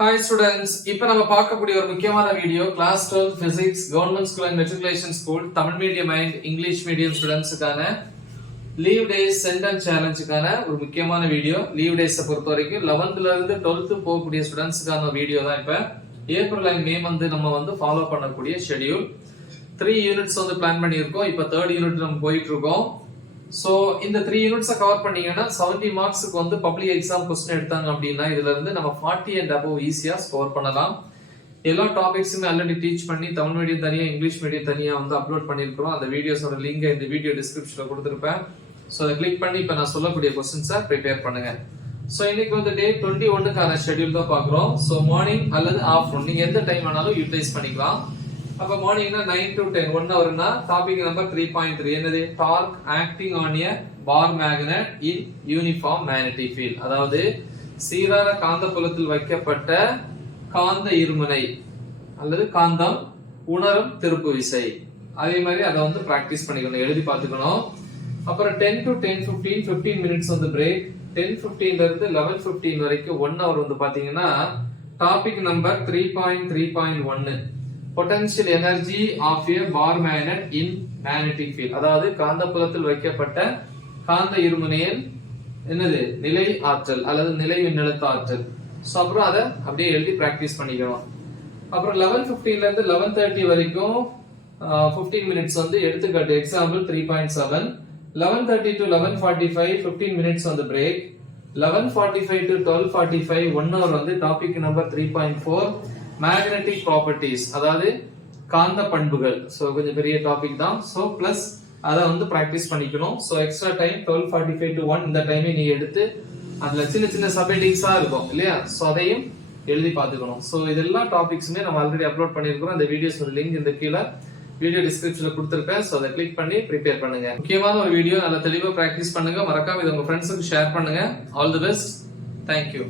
Hi students, இப்போ நம்ம பார்க்கக்கூடிய ஒரு முக்கியமான video class 12 physics government school and matriculation school Tamil medium and English medium ஸ்டூடெண்ட்ஸ்க்கான லீவ் டேஸ் சென்டென்ஸ் சேலஞ்சுக்கான ஒரு முக்கியமான வீடியோ. லீவ் டேஸை பொறுத்த வரைக்கும் 11th ல இருந்து 12th போகக்கூடிய ஸ்டூடெண்ட்ஸ்க்கான வீடியோ தான். இப்போ ஏப்ரல் அண்ட் மே மந்த் நம்ம ஃபாலோ பண்ணக்கூடிய ஷெட்யூல் 3 யூனிட்ஸ் பிளான் பண்ணியிருக்கோம். இப்போ 3rd யூனிட் நம்ம போயிட்டு இருக்கோம். சோ இந்த 3 யூனிட்ஸை கவர் பண்ணீங்கன்னா 70 மார்க்ஸ்க்கு பப்ளிக் எக்ஸாம் क्वेश्चन எடுத்தாங்க அப்படின்னா இதுல இருந்து நம்ம 40 and above ஈஸியா ஸ்கோர் பண்ணலாம். எல்லா டாபிக்ஸுமே ஆல்ரெடி டீச் பண்ணி தமிழ் மீடியம் தனியா இங்கிலீஷ் மீடியம் தனியா அப்லோட் பண்ணிருக்கோம். அந்த வீடியோஸோட லிங்க் இந்த வீடியோ டிஸ்கிரிப்ஷன்ல கொடுத்திருப்பேன். சோ அதை கிளிக் பண்ணி இப்ப நான் சொல்லக்கூடிய क्वेश्चंसை ப்ரிப்பேர் பண்ணுங்க. சோ இன்னைக்கு டே 21க்கான ஷெட்யூல் தான் பார்க்கறோம். சோ மார்னிங் அல்லது ஆஃப்டர்நூன் நீங்க எந்த டைம் வேணாலும் யூட்டிலைஸ் பண்ணிக்கலாம். அப்ப மார்னிங்னா 9 to 10 1 ஹவர்னா டாபிக் நம்பர் 3.3 என்னது torque acting on a bar magnet in uniform magnetic field. அதாவது சீரான காந்தப்புலத்தில் வைக்கப்பட்ட காந்த இருமுனை அல்லது காந்தம் உணரும் திருப்பு விசை. அதே மாதிரி அதை பிராக்டிஸ் பண்ணிக்கணும், எழுதி பார்த்துக்கணும். அப்புறம் 10 to 10:15 15 மினிட்ஸ் பிரேக். 10:15 ல இருந்து 11:15 வரைக்கும் 1 ஹவர் பாத்தீங்கன்னா topic number 3.3.1 potential energy of a bar magnet in magnetic field. அதாவது காந்தப்புலத்தில் வைக்கப்பட்ட காந்த இருமுனையில் என்னது நிலை ஆற்றல் அல்லது நிலை மின்னழுத்த ஆற்றல். சோ அப்புறம் அதை அப்படியே எழுதி பிராக்டிஸ் பண்ணிக்கணும். அப்புறம் 11:15 ல இருந்து 11:30 வரைக்கும் 15 மினிட்ஸ் எடுத்துக்காட்டு example 3.7. 11:30 to 11:45 15 minutes break. 11:45 to 12:45 1 hour topic number 3.4 magnetic properties அதாவது காந்த பண்புகள். சோ கொஞ்சம் பெரிய டாபிக் தான். சோ பிளஸ் அத பிராக்டிஸ் பண்ணிக்கணும். சோ எக்ஸ்ட்ரா டைம் 12:45 to 1 இந்த டைமை நீ எடுத்து அதுல சின்ன சின்ன சப்ஹெட்டிங்ஸா இருக்கும் இல்லையா, சோ அதையும் எழுதி பார்த்துக்கணும். சோ இதெல்லாம் டாபிக்ஸுமே நம்ம ஆல்ரெடி அப்லோட் பண்ணிருக்கோம். அந்த வீடியோஸோட லிங்க் இந்த கீழே வீடியோ டிஸ்கிரிப்ஷன்ல கொடுத்திருப்பேன். சோ அதை கிளிக் பண்ணி ப்ரிப்பேர் பண்ணுங்க. முக்கியமான ஒரு வீடியோ, நல்லா தெளிவா பிராக்டிஸ் பண்ணுங்க. மறக்காம இதை உங்க ஃப்ரெண்ட்ஸுக்கு ஷேர் பண்ணுங்க. All the best. Thank you.